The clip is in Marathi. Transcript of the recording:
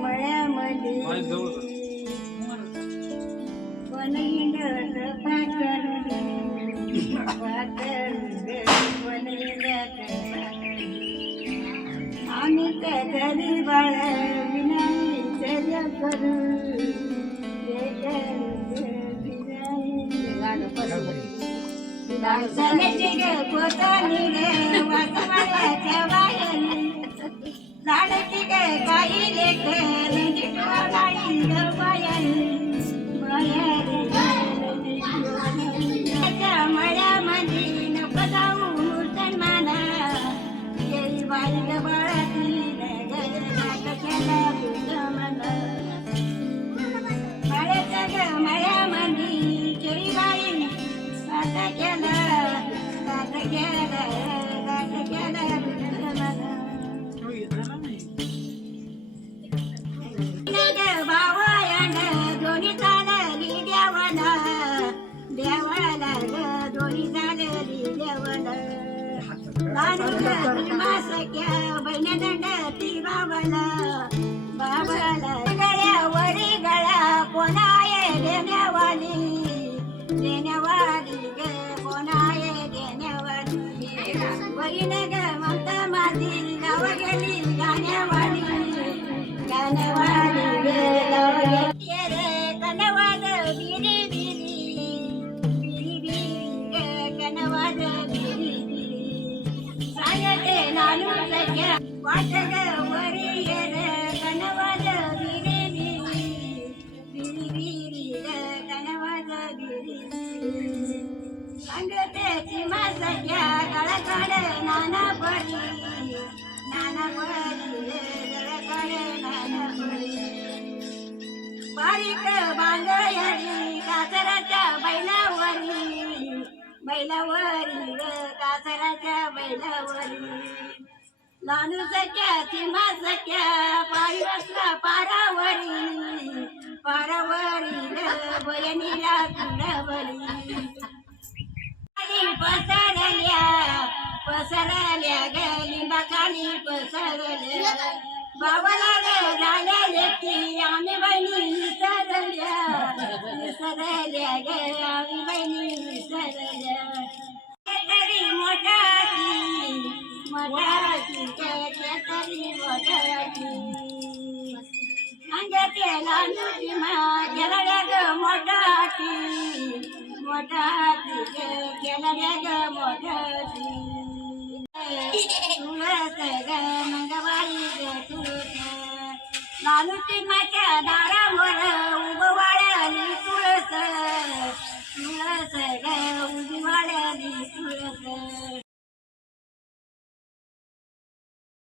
मळ्यामध्ये कोण हिंडत पाकर कोण हिंडत आम्ही त्या घरी बाळ विनाई चर्या करू पोतानी रे वासवाड्याच्या बाहेर लाडकी गे काही लेकर गाडी मळ्यामध्ये नको जाऊ मुसलमाना गेली बाई बाळाची मळ्याच्या मळ्यामध्ये केळी बाई आता गेलं दोन्ही चालली देवाला देवाला दोन्ही चालली देवाला सख्या बहिण्या दंड ती बाबाला बाबाला गळ्यावरी गळा कोणाये देण्यावाली देण्यावाली ग कोणाये देण्यावाली बहीण ग ममता माझी गाव गेली गाण्यावाली गाण्यावाली रे कनवाद बिरी बिरी बिरी बिरी कनवाद बिरी बिरी सांगते नानू सख्या वाट ग वरी रे कनवाद बिरी बिरी बिरी बिरी कनवाद बिरी बिरी सांगते सीमा सख्या गळकाड नाना पडी नाना पडी गळकाड नाना पडी बारीक बांगडी कासराच्या बैलावरी बैलावरी कासराच्या बैलावरी लानू सख्या सीमा सख्या पायी बसला पारावरी पारावरी बयनीला कुंडवरी पसरल्या पसरल्या गलिंबा खाली पसरल्या बाबाला झाल्या लेखी आम्ही बहिणी विसरल्या विसरल्या गे आम्ही बहिणी विसरल्या तरी मोठाची मोठाची तरी मोठाची अंगतेला नुटी माझ्या ग मोठाची मोठाची केल्या ग मोठाची तुळस ग मंगवारी ग तुळस लालूची माझ्या दारावर उभवा